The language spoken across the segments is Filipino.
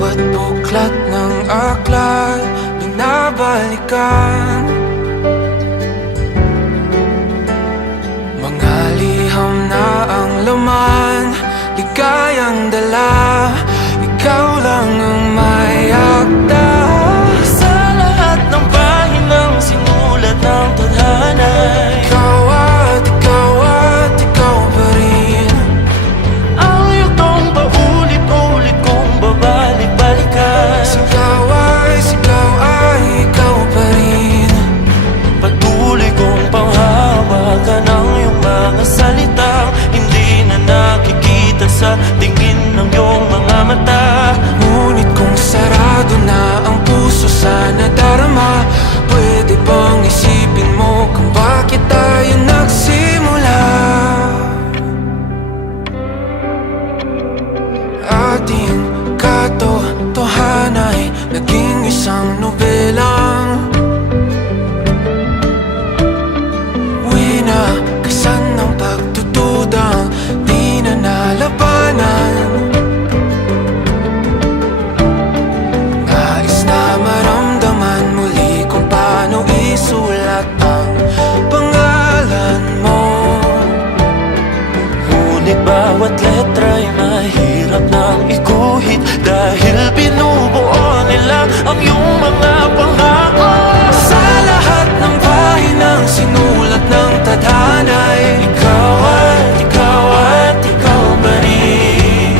Bawat buklat ng aklat binabalikan, mga liham na ang laman, ligayang dala. Ikaw lang ang may akda sa lahat ng pahinang sinulat ng tadhana. Ikaw at ikaw pa rin. Ang yugtong paulit-ulit kong babalik-balikan. Sigaw ay ikaw pa rin. Patuloy kong panghawakan ang iyong mga salitang hindi na nakikita sa tingin ng iyong mga mata. Ngunit kung sarado na ang puso sa nadarama, pwede bang isipin mo kung bakit tayo nagsimula? Ating katotohanan ay naging isang nobelang winakasan ng pagtutudang di na nalabanan. Nais na maramdaman muli kung paano isulat ang pangalan mo. Ngunit bawat letra'y mahirap nang iguhit dahil binubuo nila ang iyong mga pangako. Sa lahat ng pahinang sinulat ng tadhana'y Ikaw pa rin.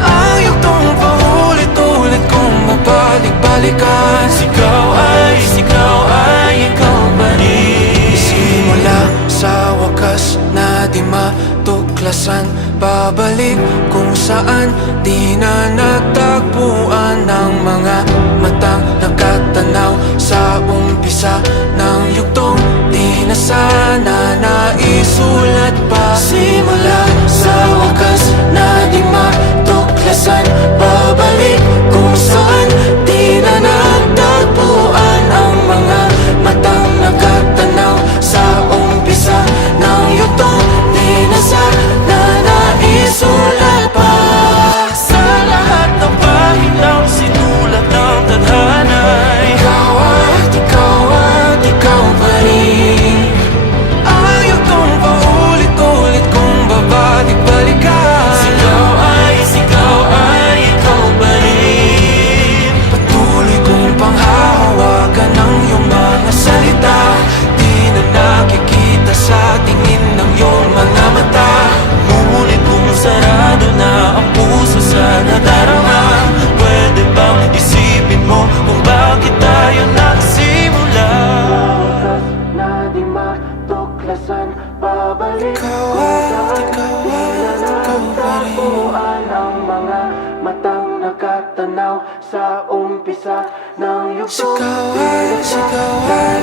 ang yugtong paulit-ulit kong mabalik-balikan. Sigaw ay ikaw pa rin. Simula sa wakas na di matuklasan, babalik kung saan di na natagpuan ng mga matang nakatanaw sa umpisa ng yugtong di na sana naisulat pa. Simula sa wakas na di matuklasan, babalik kung saan di na natagpuan ang mga matang nakatanaw sa umpisa ng yugtong di na sana naisulat pa. Sa lahat ng pahinang sinulat ng tadhana, Ikaw at ikaw pa rin. Ang yugtong paulit-ulit kong babalik-balikan. Sigaw ay ikaw pa rin. Patuloy kong panghahawakan ang iyong mga salita, di na nakikita sa tingin ng iyong mga mata. Ngunit kung sarado na ang puso sa nadarama, pwede bang isipin mo kung bakit tayo nagsimula? Na di matuklasan, babalik ikaw at ikaw pa rin. Ang mga matang nakatanaw sa umpisa ng yugtong. Sigaw ay